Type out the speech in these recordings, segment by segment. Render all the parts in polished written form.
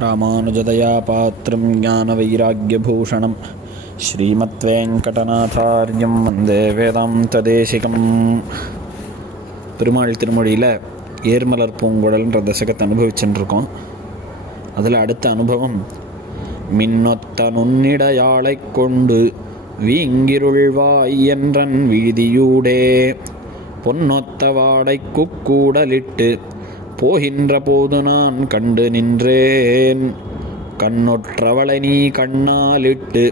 ராமானுஜதயா பாத்திரம் ஞானவைராக்யபூஷணம் ஸ்ரீமத்வேங்கடநாதார்யம் வந்தே வேதாந்ததேசிகம். பெருமாள் திருமொழியில் ஏர்மலர் பூங்குழல்ன்ற தசகத்தை அனுபவிச்சுருக்கோம். அதில் அடுத்த அனுபவம், மின்னொத்த நுண்ணிடையாளை கொண்டு வீங்கிருள்வாய் என்றன் வீதியூடே பொன்னொத்த வாடை குக்கூடலிட்டு போகின்ற போது நான் கண்டு நின்றேன். கண்ணொற்றவளை நீ கண்ணாலிட்டு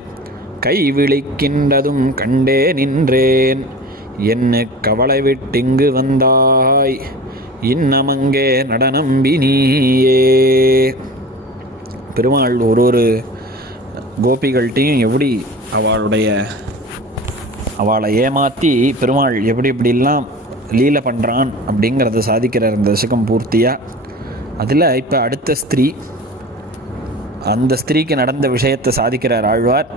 கைவிழிக்கின்றதும் கண்டே நின்றேன். என்ன கவலை விட்டிங்கு வந்தாய் இன்னமங்கே நடனம்பி நீயே. பெருமாள் ஒரு கோபிகள்கிட்டையும் எப்படி அவளை ஏமாற்றி பெருமாள் எப்படிலாம் லீலை பண்ணுறான் அப்படிங்கிறத சாதிக்கிறார் இந்த தசகம் பூர்த்தியாக. அதில் இப்போ அடுத்த ஸ்திரீ, அந்த ஸ்திரீக்கு நடந்த விஷயத்தை சாதிக்கிறார் ஆழ்வார்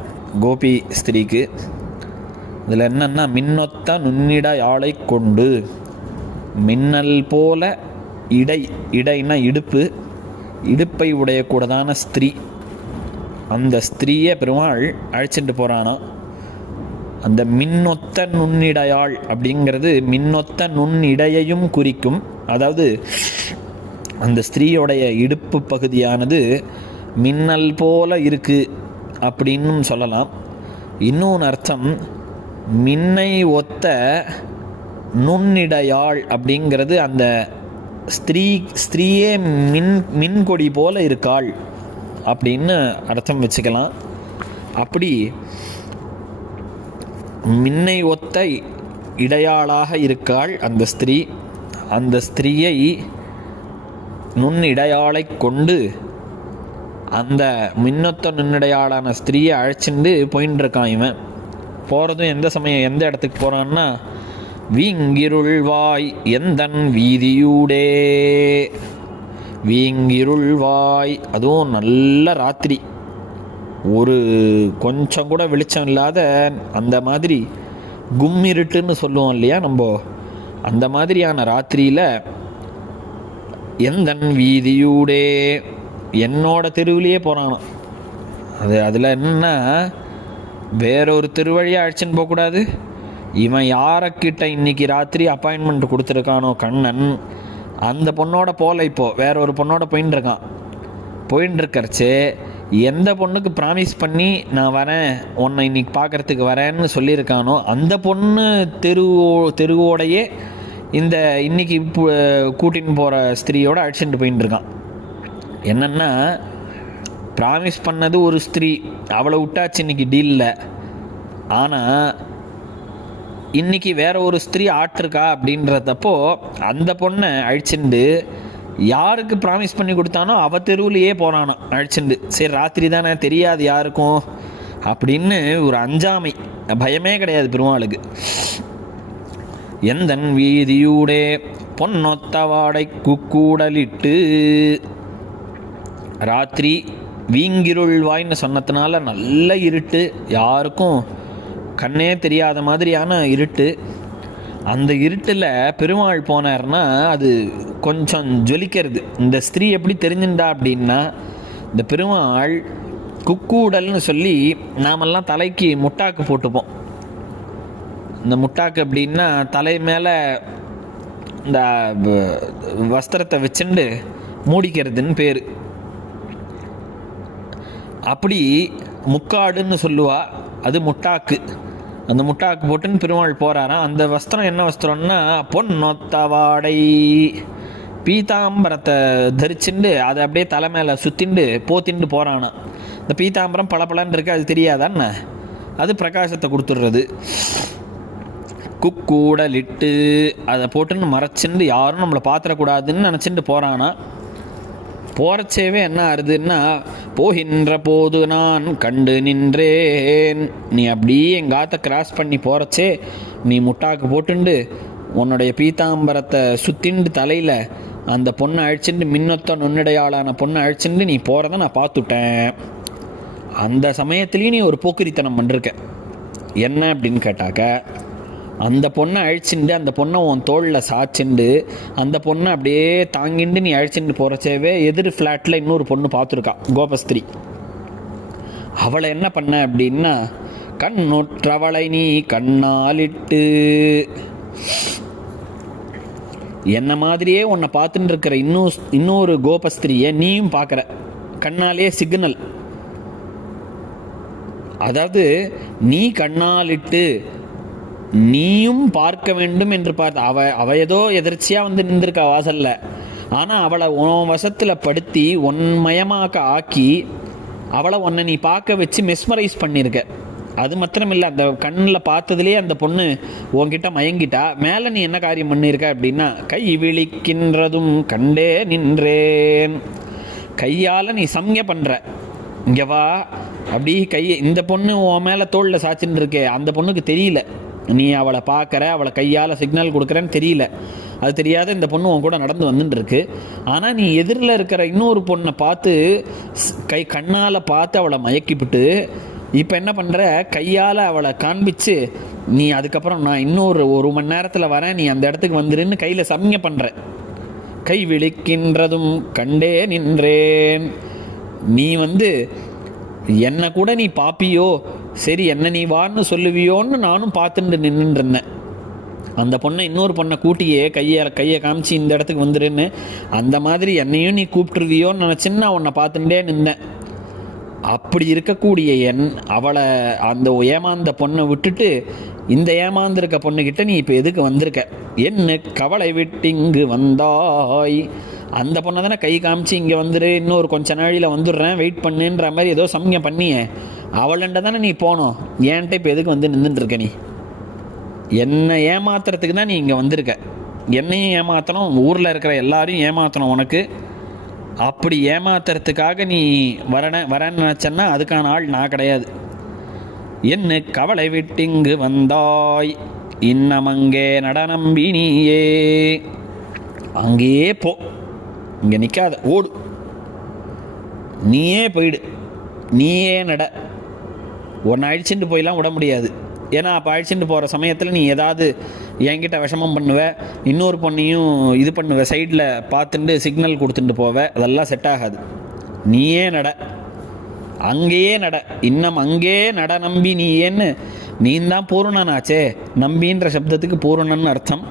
கோபி ஸ்திரீக்கு. இதில் என்னென்னா, மின்னொத்த நுண்ணிட யாழை கொண்டு, மின்னல் போல இடைன்னா இடுப்பை உடையக்கூடதான ஸ்திரீ, அந்த ஸ்திரீயை பெருமாள் அழைச்சிட்டு போகிறானா. அந்த மின்னொத்த நுண்ணிடையாள் அப்படிங்கிறது மின்னொத்த நுண்ணிடையையும் குறிக்கும். அதாவது அந்த ஸ்திரீயோடைய இடுப்பு பகுதியானது மின்னல் போல இருக்குது அப்படின்னும் சொல்லலாம். இன்னொன்று அர்த்தம், மின்னை ஒத்த நுண்ணிடையாள் அப்படிங்கிறது அந்த ஸ்திரீயே மின்கொடி போல இருக்காள் அப்படின்னு அர்த்தம் வச்சுக்கலாம். அப்படி மின்னை ஒத்த இடையாளாக இருக்காள் அந்த ஸ்திரீ. அந்த ஸ்திரீயை நுண்ணிடையாளை கொண்டு அந்த மின்னொத்த நுண்ணிடையாளான ஸ்திரீயை அழைச்சிட்டு போயின்னு இருக்கான். இவன் போகிறதும் எந்த சமயம் எந்த இடத்துக்கு போகிறான்னா, வீங்கிருள்வாய் எந்தன் வீதியூடே. வீங்கிருள்வாய், அதுவும் நல்ல ராத்திரி, ஒரு கொஞ்சம் கூட வெளிச்சம் இல்லாத அந்த மாதிரி கும்மிருட்டுன்னு சொல்லுவோம் இல்லையா நம்ம, அந்த மாதிரியான ராத்திரியில் எந்தன் வீதியூடே, என்னோட தெருவிலேயே போகிறானோ. அதில் என்னென்னா, வேறொரு திருவழியாக அழைச்சின்னு போகக்கூடாது. இவன் யாரைக்கிட்ட இன்றைக்கி ராத்திரி அப்பாயின்மெண்ட் கொடுத்துருக்கானோ கண்ணன், அந்த பொண்ணோட போல இப்போது வேற ஒரு பொண்ணோட போயின்னு இருக்கறச்சே, எந்த பொண்ணுக்கு ப்ராமிஸ் பண்ணி நான் வரேன் உன்னை இன்னைக்கு பார்க்குறதுக்கு வரேன்னு சொல்லியிருக்கானோ அந்த பொண்ணு தெருவோடையே இந்த இன்னைக்கு கூட்டின்னு போகிற ஸ்திரீயோட அழைச்சிட்டு போயின்னு இருக்கான். என்னென்னா, ப்ராமிஸ் பண்ணது ஒரு ஸ்திரீ, அவளை விட்டாச்சு இன்னைக்கு டீலில். ஆனால் இன்னைக்கு வேற ஒரு ஸ்திரீ ஆட்டிருக்கா அப்படின்றதப்போ அந்த பொண்ணை அழிச்சுண்டு யாருக்கு ப்ராமிஸ் பண்ணி கொடுத்தானோ அவ தெருவுலையே போகிறானோ அழைச்சிண்டு. சரி, ராத்திரி தானே தெரியாது யாருக்கும் அப்படின்னு ஒரு அஞ்சாமை, பயமே கிடையாது பெருமாளுக்கு. எந்தன் வீதியூடே பொன்னொத்த வாடை குக்கூடலிட்டு, ராத்திரி வீங்கிருள்வாய்ன்னு சொன்னதுனால நல்ல இருட்டு, யாருக்கும் கண்ணே தெரியாத மாதிரியான இருட்டு. அந்த இருட்டில் பெருமாள் போனார்னா அது கொஞ்சம் ஜொலிக்கிறது. இந்த ஸ்திரீ எப்படி தெரிஞ்சுண்டா அப்படின்னா, இந்த பெருமாள் குக்கூடல்னு சொல்லி நாமெல்லாம் தலைக்கு முட்டாக்கு போட்டுப்போம். இந்த முட்டாக்கு அப்படின்னா தலை மேலே இந்த வஸ்திரத்தை வச்சுண்டு மூடிக்கிறதுன்னு பேர். அப்படி முக்காடுன்னு சொல்லுவா, அது முட்டாக்கு. அந்த முட்டாக்கு போட்டுன்னு பெருமாள் போகிறாராம். அந்த வஸ்திரம் என்ன வஸ்திரம்னா, பொன்னொத்த வாடை, பீதாம்பரத்தை தரிச்சுண்டு அதை அப்படியே தலை மேலே சுற்றிண்டு போத்திண்டு போகிறானா. இந்த பீதாம்பரம் பளபளன்னு இருக்குது, அது தெரியாதான்னு, அது பிரகாசத்தை கொடுத்துடுறது. குக்கூடலிட்டு அதை போட்டுன்னு மறைச்சிண்டு யாரும் நம்மளை பார்த்துடக்கூடாதுன்னு நினச்சிட்டு போகிறானா. போகிறச்சேவே என்ன ஆறுதுன்னா, போகின்ற போது நான் கண்டு நின்றேன். நீ அப்படியே எங்காத்த கிராஸ் பண்ணி போகிறச்சே நீ முட்டாக்கு போட்டுண்டு உன்னுடைய பீதாம்பரத்தை சுற்றிண்டு தலையில் அந்த பொண்ணை அழிச்சுட்டு, மின்னொத்த நுண்ணிடையாளான பொண்ணை அழிச்சுட்டு நீ போகிறத நான் பார்த்துட்டேன். அந்த சமயத்துலேயும் நீ ஒரு போக்கிரித்தனம் பண்ணிருக்க. என்ன அப்படின்னு கேட்டாக்க, அந்த பொண்ணை அழிச்சுண்டு அந்த பொண்ணை உன் தோளில் சாய்ச்சிண்டு அந்த பொண்ணை அப்படியே தாங்கிண்டு நீ அழிச்சுட்டு போகிறச்சேவே எதிர் ஃப்ளாட்டில் இன்னொரு பொண்ணு பார்த்துருக்கா கோபஸ்திரி. அவளை என்ன பண்ண அப்படின்னா, கண்ணொற்றவளை நீ கண்ணாலிட்டு, என்ன மாதிரியே உன்னை பார்த்துட்டு இருக்கிற இன்னொரு கோபஸ்திரியை நீயும் பார்க்குற, கண்ணாலேயே சிக்னல். அதாவது நீ கண்ணாலிட்டு நீயும் பார்க்க வேண்டும் என்று பார்த்த அவ ஏதோ எதிர்ச்சியாக வந்து நின்றுருக்கா வாசல்ல. ஆனால் அவளை உன் வசத்தில் படுத்தி உன்மயமாக்க ஆக்கி அவளை உன்னை நீ பார்க்க வச்சு மெஸ்மரைஸ் பண்ணியிருக்க. அது மாத்திரமில்லை, அந்த கண்ணில் பார்த்ததுலேயே அந்த பொண்ணு உன்கிட்ட மயங்கிட்டா. மேலே நீ என்ன காரியம் பண்ணியிருக்க அப்படின்னா, கை விழிக்கின்றதும் கண்டே நின்றேன். கையால் நீ சம்ய பண்ணுற, இங்கே வா அப்படி கையை, இந்த பொண்ணு உன் மேலே தோளில் சாச்சின்னு இருக்கே, அந்த பொண்ணுக்கு தெரியல நீ அவளை பார்க்குற, அவளை கையால் சிக்னல் கொடுக்குறேன்னு தெரியல. அது தெரியாத இந்த பொண்ணு உன் கூட நடந்து வந்துட்டுருக்கு. ஆனால் நீ எதிரில் இருக்கிற இன்னொரு பொண்ணை பார்த்து கண்ணால் பார்த்து அவளை மயக்கிவிட்டு இப்போ என்ன பண்ணுற, கையால் அவளை காண்பிச்சு நீ அதுக்கப்புறம் நான் இன்னொரு 1 மணி நேரத்தில் வரேன், நீ அந்த இடத்துக்கு வந்துருன்னு கையில் சம்ய பண்ணுற. கை விழிக்கின்றதும் கண்டே நின்றேன். நீ வந்து என்னை கூட நீ பாப்பியோ, சரி என்ன நீ வான்னு சொல்லுவியோன்னு நானும் பார்த்துட்டு நின்றுருந்தேன். அந்த பொண்ணை இன்னொரு பொண்ணை கூட்டியே கையை காமிச்சு இந்த இடத்துக்கு வந்துருன்னு, அந்த மாதிரி என்னையும் நீ கூப்பிட்டுருவியோன்னு நினச்சின்னு நான் உன்னை பார்த்துட்டே நின்றேன். அப்படி இருக்கக்கூடிய அவளை அந்த ஏமாந்த பொண்ணை விட்டுட்டு இந்த ஏமாந்திருக்க பொண்ணுக்கிட்ட நீ இப்போ எதுக்கு வந்திருக்க? என்ன கவலை விட்டு இங்கு வந்தாய்? அந்த பொண்ணை தானே கை காமிச்சு இங்கே வந்துரு, இன்னொரு கொஞ்ச நாளில் வந்துடுறேன் வெயிட் பண்ணுன்ற மாதிரி ஏதோ சமயம் பண்ணியே, அவளண்ட தானே நீ போனோம். ஏன்ட்ட இப்போ எதுக்கு வந்து நின்றுட்டுருக்க? நீ என்னை ஏமாத்துறதுக்கு தான் நீ இங்கே வந்திருக்க. என்னையும் ஏமாற்றணும், ஊரில் இருக்கிற எல்லாரையும் ஏமாற்றணும் உனக்கு. அப்படி ஏமாத்துறதுக்காக நீ வரேன்னு நினச்சேன்னா அதுக்கான ஆள் நான் கிடையாது. என்ன கவலை விட்டிங்கு வந்தாய், இன்னம் அங்கே நடனம்பி நீயே. அங்கேயே போ, இங்கே நிற்காத, ஓடு, நீயே போயிடு, நீயே நட. உன்னை அழிச்சுட்டு போயெல்லாம் விட முடியாது. ஏன்னா அப்போ அழிச்சுட்டு போகிற சமயத்தில் நீ ஏதாவது என்கிட்ட விஷமம் பண்ணுவ, இன்னொரு பொண்ணையும் இது பண்ணுவ, சைடில் பார்த்துட்டு சிக்னல் கொடுத்துட்டு போவ, அதெல்லாம் செட் ஆகாது. நீயே நட, அங்கேயே நட, இன்னும் அங்கே நட நம்பி நீயேன்னு. நீ தான் பூரணனாச்சே, நம்பின்ற சப்தத்துக்கு பூரணன்னு அர்த்தம்.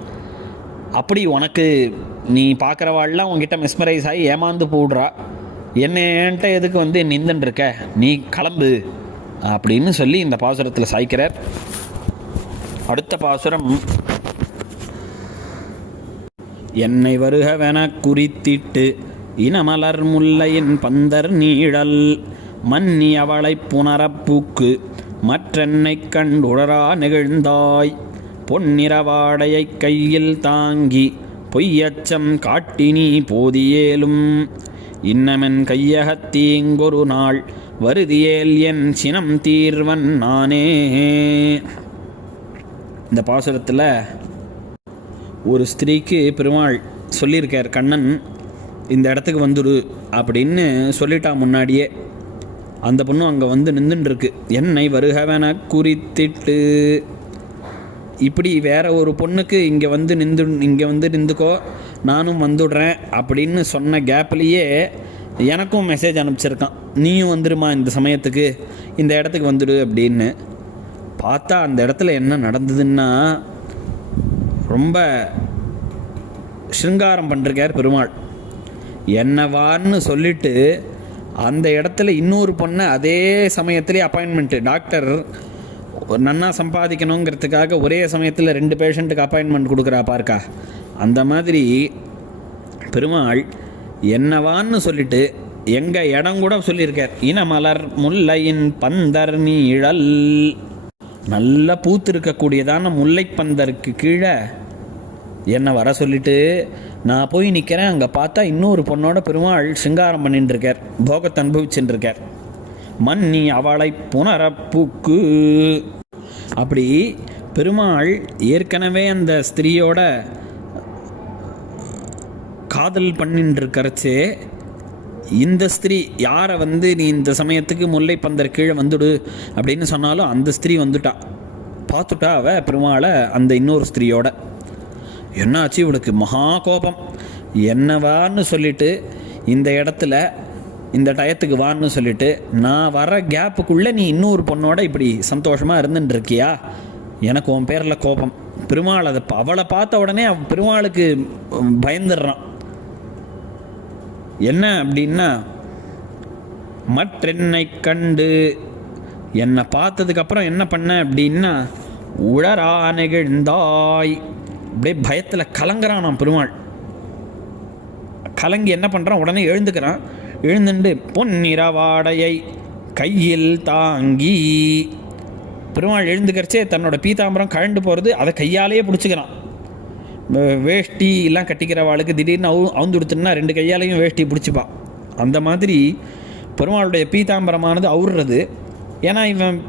அப்படி உனக்கு நீ பார்க்குறவாள்லாம் உங்ககிட்ட மெஸ்மரைஸ் ஆகி ஏமாந்து போடுறா, என்கிட்ட எதுக்கு வந்து நின்றுருக்க, நீ கிளம்பு அப்படின்னு சொல்லி இந்த பாசுரத்தில் சாய்க்கிறார். அடுத்த பாசுரம், என்னை வருகவென குறித்திட்டு இனமலர் முல்லையின் பந்தர் நீழல் மன்னி அவளை புனரப்பூக்கு மற்றென்னை கண்டுடரா நெகிழ்ந்தாய். பொன்னிறவாடையை கையில் தாங்கி பொய்யச்சம் காட்டினி போதியேலும் இன்னமென் கையகத்தீங்கொரு நாள் வருதியேல் என் சினம் தீர்வன் நானே. இந்த பாசுரத்தில் ஒரு ஸ்திரீக்கு பெருமாள் சொல்லியிருக்கார், கண்ணன் இந்த இடத்துக்கு வந்துடு அப்படின்னு சொல்லிட்டா முன்னாடியே. அந்த பொண்ணும் அங்கே வந்து நின்றுருக்கு. என்னை வருகவென குறித்திட்டு, இப்படி வேற ஒரு பொண்ணுக்கு இங்கே வந்து நின்றுக்கோ, நானும் வந்துடுறேன் அப்படின்னு சொன்ன கேப்லேயே எனக்கும் மெசேஜ் அனுப்பிச்சிருக்கான், நீயும் வந்துடுமா இந்த சமயத்துக்கு, இந்த இடத்துக்கு வந்துடு அப்படின்னு. பார்த்தா அந்த இடத்துல என்ன நடந்ததுன்னா, ரொம்ப ஸ்ருங்காரம் பண்ணிருக்கார் பெருமாள். என்னவான்னு சொல்லிட்டு அந்த இடத்துல இன்னொரு பொண்ணை அதே சமயத்துலேயே அப்பாயின்மெண்ட்டு, டாக்டர் நன்னா சம்பாதிக்கணுங்கிறதுக்காக ஒரே சமயத்தில் 2 பேஷண்ட்டுக்கு அப்பாயின்மெண்ட் கொடுக்குறா பார்க்கா. அந்த மாதிரி பெருமாள் என்னவான்னு சொல்லிட்டு எங்கள் இடம் கூட சொல்லியிருக்கார். இனமலர் முல்லையின் பந்தர் நீழல், நல்லா பூத்து இருக்கக்கூடியதான முல்லை பந்தருக்கு கீழே என்னை வர சொல்லிட்டு நான் போய் நிற்கிறேன். அங்கே பார்த்தா இன்னொரு பொண்ணோட பெருமாள் சிங்காரம் பண்ணிட்டு இருக்கார், போகத்தை அனுபவிச்சுட்டு இருக்கார். மன்னி அவளை புனரப்பூக்கு, அப்படி பெருமாள் ஏற்கனவே அந்த ஸ்திரீயோட காதல் பண்ணிட்டு இருக்கிறச்சே, இந்த ஸ்திரீ யாரை வந்து நீ இந்த சமயத்துக்கு முல்லை பந்தர் கீழே வந்துடு அப்படின்னு சொன்னாலும் அந்த ஸ்திரீ வந்துட்டா. பார்த்துட்டா பெருமாளை அந்த இன்னொரு ஸ்திரீயோட. என்னாச்சு இவளுக்கு? மகா கோபம். என்னவான்னு சொல்லிட்டு இந்த இடத்துல இந்த டயத்துக்கு வான்னு சொல்லிட்டு நான் வர கேப்புக்குள்ளே நீ இன்னொரு பொண்ணோட இப்படி சந்தோஷமாக இருந்துட்டு இருக்கியா? எனக்கு உன் பேரில் கோபம். பெருமாள் அவளை பார்த்த உடனே பெருமாளுக்கு பயந்துடுறான். என்ன அப்படின்னா, மற்றென்னை கண்டு என்னை பார்த்ததுக்கப்புறம் என்ன பண்ண அப்படின்னா, உழரா நெகிழ்ந்தாய். அப்படியே பயத்தில் கலங்குறான் பெருமாள். கலங்கி என்ன பண்ணுறான், உடனே எழுந்துக்கிறான். எழுந்துண்டு பொன்னிறவாடையை கையில் தாங்கி, பெருமாள் எழுந்துக்கிறச்சே தன்னோட பீதாம்பரம் கழண்டு போகிறது அதை கையாலேயே பிடிச்சிக்கிறான். வேஷ்டி எல்லாம் கட்டிக்கிறவாளுக்கு திடீர்னு அவுந்து கொடுத்துன்னா 2 கையாலையும் வேஷ்டி பிடிச்சிப்பான். அந்த மாதிரி பெருமாளுடைய பீதாம்பரமானது அவுறது. ஏன்னா இவன்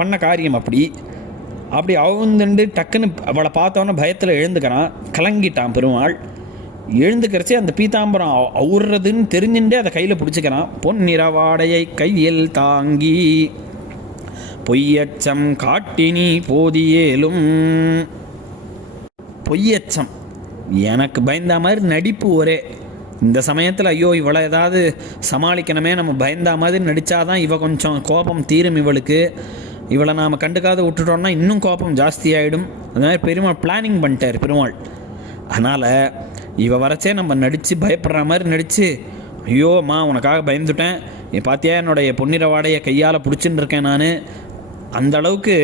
பண்ண காரியம் அப்படி அவுந்துண்டு டக்குன்னு அவளை பார்த்தோன்னே பயத்தில் எழுந்துக்கிறான். கலங்கிட்டான் பெருமாள். எழுந்துக்கிறச்சே அந்த பீதாம்பரம் அவுறதுன்னு தெரிஞ்சுட்டே அதை கையில் பிடிச்சிக்கிறான். பொன்னிறவாடையை கையில் தாங்கி பொய்யச்சம் காட்டினி போதியேலும். பொய்யச்சம், எனக்கு பயந்த மாதிரி நடிப்பு ஒரே. இந்த சமயத்தில் ஐயோ இவளை ஏதாவது சமாளிக்கணுமே, நம்ம பயந்தா மாதிரி நடித்தாதான் இவள் கொஞ்சம் கோபம் தீரும். இவளை நாம் கண்டுக்காத விட்டுட்டோம்னா இன்னும் கோபம் ஜாஸ்தியாகிடும். அது மாதிரி பெருமாள் பிளானிங் பண்ணிட்டார் பெருமாள். அதனால் இவள் வரச்சே நம்ம நடித்து பயப்படுற மாதிரி நடித்து, ஐயோம்மா உனக்காக பயந்துட்டேன், பார்த்தியா என்னுடைய பொன்னிறவாடையை கையால் பிடிச்சின்னு இருக்கேன் நான், அந்த அளவுக்கு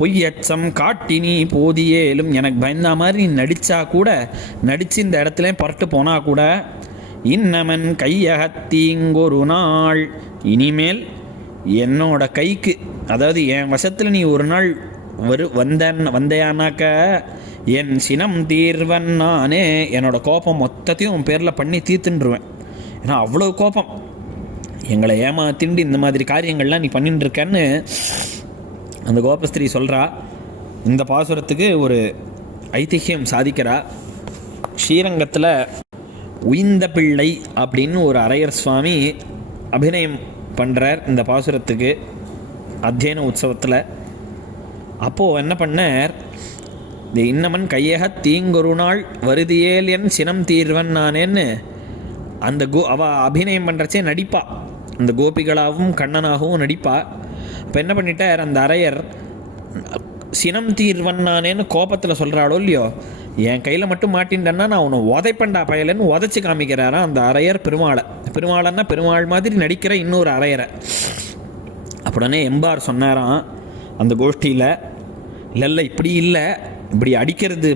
பொய்யச்சம் காட்டினி போதியேலும், எனக்கு பயந்தா மாதிரி நீ நடித்தா கூட, நடித்து இந்த இடத்துல புரட்டு போனால் கூட, இன்னமன் கையகத்தீங்கொரு நாள், இனிமேல் என்னோட கைக்கு, அதாவது என் வசத்தில் நீ ஒரு நாள் வந்தையானாக்க என் சினம் தீர்வன் நானே, என்னோட கோபம் மொத்தத்தையும் உன் பேரில் பண்ணி தீர்த்துன்றுவேன். ஏன்னா அவ்வளோ கோபம், எங்களை ஏமாத்திண்டு இந்த மாதிரி காரியங்கள்லாம் நீ பண்ணிட்டு இருக்கேன்னு அந்த கோபஸ்திரீ சொல்கிறா. இந்த பாசுரத்துக்கு ஒரு ஐதிஹ்யம் சாதிக்கிறா. ஸ்ரீரங்கத்தில் உயிந்த பிள்ளை அப்படின்னு ஒரு அரையர் சுவாமி அபிநயம் பண்ணுறார் இந்த பாசுரத்துக்கு அத்தியன உற்சவத்தில். அப்போது என்ன பண்ணார், இந்த இன்னமன் கையக தீங்கொரு நாள் வருதியேல் என் சினம் தீர்வன் நானேன்னு அந்த அவள் அபிநயம் பண்ணுறச்சே நடிப்பா. அந்த கோபிகளாகவும் கண்ணனாகவும் நடிப்பா. இப்போ என்ன பண்ணிட்டார் அந்த அரையர், சினம் தீர்வன் நானேன்னு கோபத்தில் சொல்கிறாளோ இல்லையோ, என் கையில் மட்டும் மாட்டின்டன்னா நான் உன்னை உதைப்பண்டா பயலன்னு உதச்சி காமிக்கிறாராம் அந்த அரையர் பெருமாளன்னா பெருமாள் மாதிரி நடிக்கிற இன்னொரு அரையரை. அப்படின்னே எம்பார் சொன்னாராம் அந்த கோஷ்டியில், இல்லை இப்படி இல்லை, இப்படி அடிக்கிறது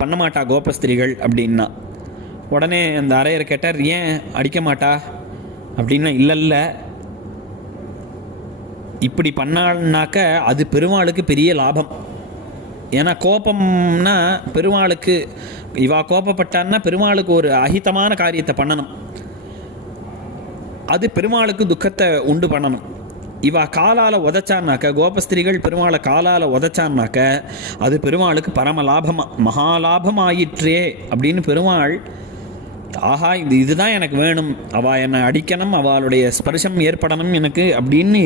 பண்ண மாட்டா கோபஸ்திரிகள் அப்படின்னா. உடனே அந்த அரையர் கேட்டார், ஏன் அடிக்க மாட்டா அப்படின்னா, இல்லை இப்படி பண்ணாள்னாக்க அது பெருமாளுக்கு பெரிய லாபம். ஏன்னா கோபம்னா பெருமாளுக்கு, இவா கோபப்பட்டான்னா பெருமாளுக்கு ஒரு அஹிதமான காரியத்தை பண்ணணும், அது பெருமாளுக்கு துக்கத்தை உண்டு பண்ணணும். இவா காலால் உதச்சான்னாக்க, கோபஸ்திரிகள் பெருமாளை காலால் உதச்சான்னாக்க அது பெருமாளுக்கு பரம லாபமாக மகாலாபம் ஆயிற்றே அப்படின்னு பெருமாள், ஆஹா இதுதான் எனக்கு வேணும், அவள் என்னை அடிக்கணும், அவளுடைய ஸ்பர்ஷம் ஏற்படணும் எனக்கு அப்படின்னு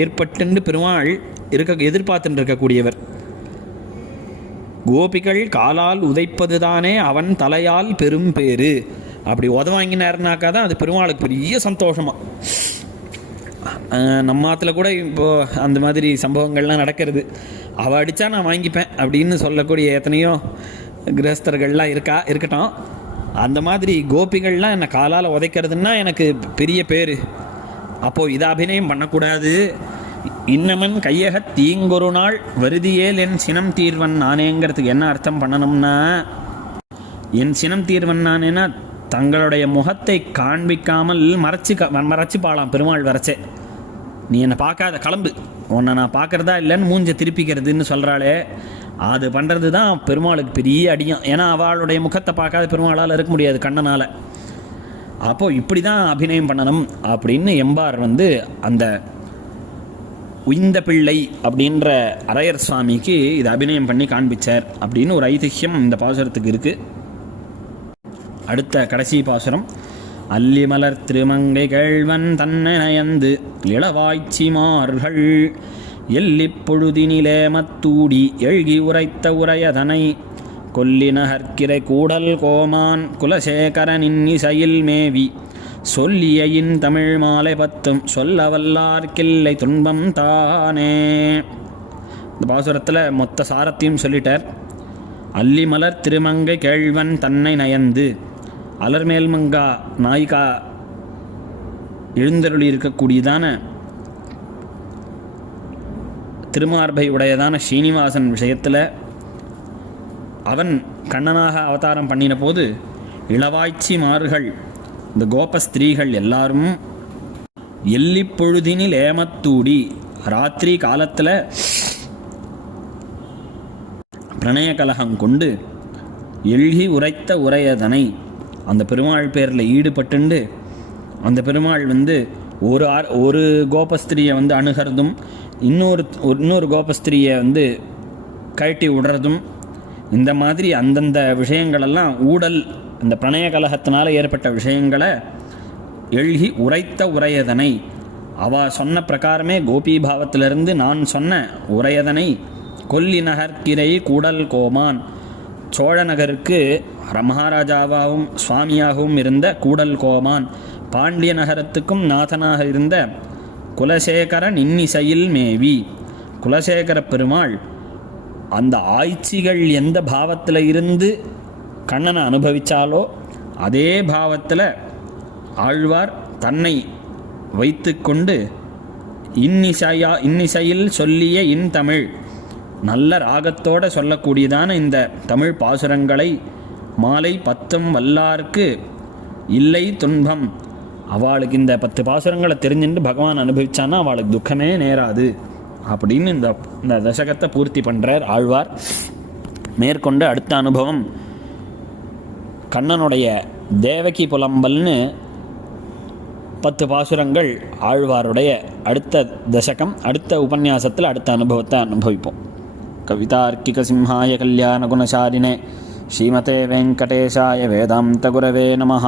ஏற்பட்டு பெருமாள் எதிர்பார்த்துட்டு இருக்கக்கூடியவர். கோபிகள் காலால் உதைப்பது தானே அவன் தலையால் பெரும் பேரு, அப்படி உதவாங்கினாருனாக்கா தான் அது பெருமாளுக்கு பெரிய சந்தோஷமாக. நம்ம ஆற்றுல கூட இப்போது அந்த மாதிரி சம்பவங்கள்லாம் நடக்கிறது. அவள் அடித்தா நான் வாங்கிப்பேன் அப்படின்னு சொல்லக்கூடிய எத்தனையோ கிரகஸ்தர்கள்லாம் இருக்கட்டும். அந்த மாதிரி கோபிகள்லாம் என்னை காலால் உதைக்கிறதுன்னா எனக்கு பெரிய பேர். அப்போது இதை அபிநயம் பண்ணக்கூடாது. இன்னமன் கையக தீங்கொரு நாள் வருதியேல் என் சினம் தீர்வன் நானேங்கிறதுக்கு என்ன அர்த்தம் பண்ணணும்னா, என் சினம் தீர்வன் நானேன்னா தங்களுடைய முகத்தை காண்பிக்காமல் மறைச்சி பாலாம் பெருமாள் வரைச்சே. நீ என்னை பார்க்காத கிளம்பு, உன்னை நான் பார்க்குறதா இல்லைன்னு மூஞ்ச திருப்பிக்கிறதுன்னு சொல்கிறாளே, அது பண்ணுறது தான் பெருமாளுக்கு பெரிய அடியும். ஏன்னா அவளுடைய முகத்தை பார்க்காத பெருமாளால் இருக்க முடியாது கண்ணனால். அப்போது இப்படி தான் அபிநயம் பண்ணணும் அப்படின்னு எம்பார் அந்த உயிந்த பிள்ளை அப்படின்ற அரையர் சுவாமிக்கு இது அபிநயம் பண்ணி காண்பிச்சார் அப்படின்னு ஒரு ஐதிஹ்யம் இந்த பாசுரத்துக்கு இருக்குது. அடுத்த கடைசி பாசுரம், அல்லிமலர் திருமங்கை கேழ்வன் தன்னயந்து இளவாய்ச்சிமார்கள் எல்லிப்பொழுதினிலே மத்தூடி எழுகி உரைத்த உரையதனை கொல்லினகர்க்கிரை கூடல் கோமான் குலசேகரனின் இசையில் மேவி சொல்லியின் தமிழ் மாலை 10 சொல்ல வல்லார்க்கில்லை துன்பம் தானே. இந்த பாசுரத்தில் மொத்த சாரத்தையும் சொல்லிட்டார். அல்லிமலர் திருமங்கை கேழ்வன் தன்னை நயந்து, அலர்மேல்மங்கா நாயிகா எழுந்தருளி இருக்கக்கூடியதான திருமார்பை உடையதான ஸ்ரீனிவாசன் விஷயத்தில் அவன் கண்ணனாக அவதாரம் பண்ணின போது இளவாய்ச்சி மார்கள், இந்த கோபஸ்திரீகள் எல்லாரும் எல்லிப்பொழுதினில் ஏமத்தூடி ராத்திரி காலத்தில் பிரணய கலகம் கொண்டு எழுகி உரைத்த உரையதனை அந்த பெருமாள் பேரில் ஈடுபட்டுண்டு அந்த பெருமாள் ஒரு கோபஸ்திரியை அணுகிறதும் இன்னொரு கோபஸ்திரியை கழட்டி விடுறதும், இந்த மாதிரி அந்தந்த விஷயங்களெல்லாம் ஊடல், இந்த பிரணய கலகத்தினால் ஏற்பட்ட விஷயங்களை எழுகி உரைத்த உரையதனை அவ சொன்ன பிரகாரமே கோபீபாவத்திலிருந்து நான் சொன்ன உரையதனை கொல்லி நகர்க்கிரை கூடல் கோமான், சோழ நகருக்கு மகாராஜாவாகவும் சுவாமியாகவும் இருந்த கூடல் கோமான், பாண்டிய நகரத்துக்கும் நாதனாக இருந்த குலசேகரன் இன்னிசையில் மேவி, குலசேகர பெருமாள் அந்த ஆய்ச்சிகள் எந்த பாவத்தில் இருந்து கண்ணனை அனுபவித்தாலோ அதே பாவத்தில் ஆழ்வார் தன்னை வைத்து கொண்டு இன்னிசையில் சொல்லிய இன்தமிழ், நல்ல ராகத்தோடு சொல்லக்கூடியதான இந்த தமிழ் பாசுரங்களை மாலை 10 வல்லார்க்கு இல்லை துன்பம், அவளுக்கு இந்த 10 பாசுரங்களை தெரிஞ்சுட்டு பகவான் அனுபவிச்சான்னா அவளுக்கு துக்கமே நேராது அப்படின்னு இந்த தசகத்தை பூர்த்தி பண்ணுறார் ஆழ்வார். மேற்கொண்டு அடுத்த அனுபவம் கண்ணனுடைய தேவகி புலம்பல்னு 10 பாசுரங்கள் ஆழ்வாருடைய அடுத்த தசகம். அடுத்த உபன்யாசத்தில் அடுத்த அனுபவத்தை அனுபவிப்போம். கவிதார்க்கிக சிம்ஹாய கல்யாண குணசாலினே ஸ்ரீமதே வெங்கடேஷாய வேதாந்த குரவே நமஹ.